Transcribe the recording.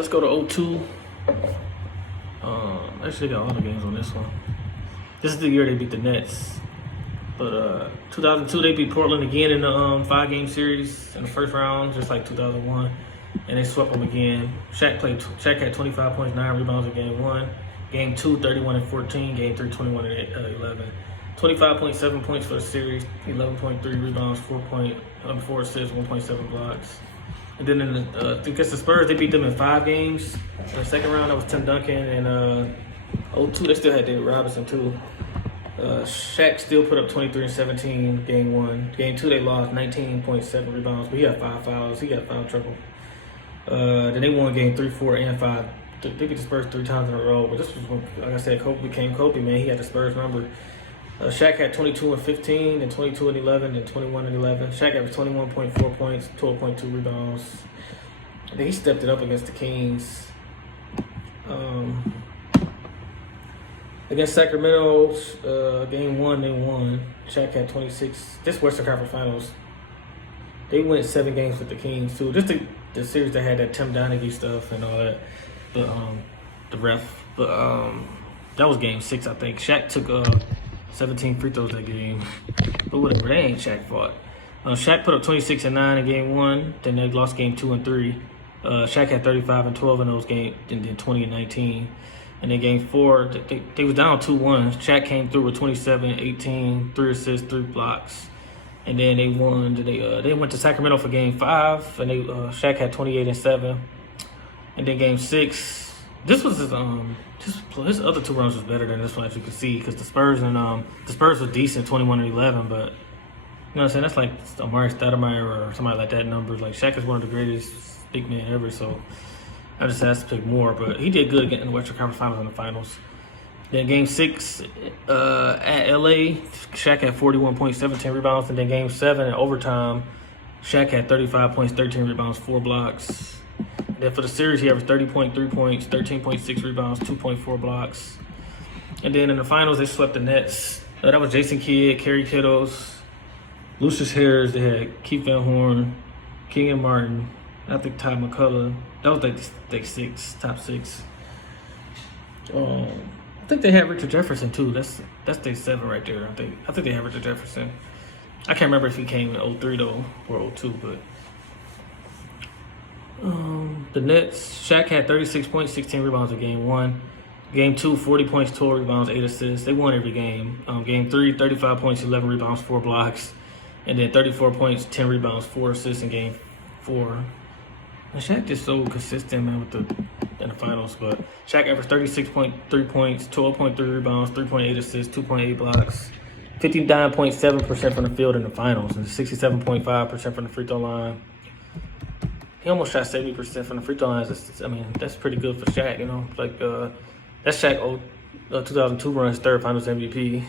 let's go to 02. Actually, they got all the games on this one. This is the year they beat the Nets. But 2002, they beat Portland again in the 5-game series in the first round, just like 2001. And they swept them again. Shaq had 25 points, 9 rebounds in game 1. Game 2, 31 and 14. Game 3, 21 and 11. 25.7 points for the series, 11.3 rebounds, 4 assists, 1.7 blocks. And then against the Spurs, they beat them in 5 games. In the second round, that was Tim Duncan. And 02, they still had David Robinson too. Shaq still put up 23 and 17 game 1. Game 2, they lost 19.7 rebounds, but he had 5 fouls. He got foul trouble. Then they won game 3, 4, and 5. They beat the Spurs 3 times in a row. But this was when, like I said, Kobe became Kobe, man. He had the Spurs number. Shaq had 22 and 15, then 22 and 11, then 21 and 11. Shaq averaged 21.4 points, 12.2 rebounds. And then he stepped it up against the Kings. Against Sacramento, game 1, they won. Shaq had 26. This Western Conference Finals, they went 7 games with the Kings too. Just the series that had that Tim Donaghy stuff and all that. The ref. But that was game 6, I think. Shaq took 17 free throws that game. But whatever, they ain't Shaq fault. Shaq put up 26 and 9 in game 1. Then they lost game 2 and 3. Shaq had 35 and 12 in those games. Then 20 and 19. And then game 4, they was down 2-1. Shaq came through with 27, 18, 3 assists, 3 blocks. And then they won. They went to Sacramento for game 5, and Shaq had 28 and 7. And then game 6, this was his other 2 runs was better than this one, as you can see, because the Spurs were decent, 21 and 11, but you know what I'm saying? That's like Amari Stoudemire or somebody like that numbers. Like Shaq is one of the greatest big men ever, so I just asked to pick more, but he did good getting the Western Conference Finals and the Finals. Then game 6 at LA, Shaq had 41 points, 17 rebounds, and then game 7 in overtime, Shaq had 35 points, 13 rebounds, 4 blocks. And then for the series, he averaged 30.3 points, 13.6 rebounds, 2.4 blocks. And then in the finals, they swept the Nets. That was Jason Kidd, Kerry Kittles, Lucius Harris. They had Keith Van Horn, Kenyon Martin, I think Ty McCullough. That was like top 6. I think they had Richard Jefferson too. That's their 7 right there. I think they had Richard Jefferson. I can't remember if he came in 03 though or 02, but the Nets, Shaq had 36 points, 16 rebounds in game 1. Game 2, 40 points, 12 rebounds, 8 assists. They won every game. Game 3, 35 points, 11 rebounds, 4 blocks. And then 34 points, 10 rebounds, 4 assists in game 4. And Shaq just so consistent, man, in the finals. But Shaq averaged 36.3 points, 12.3 rebounds, 3.8 assists, 2.8 blocks, 59.7% from the field in the finals, and 67.5% from the free throw line. He almost shot 70% from the free throw line. I mean, that's pretty good for Shaq, you know. Like, that's Shaq 2002 run, his 3rd Finals MVP.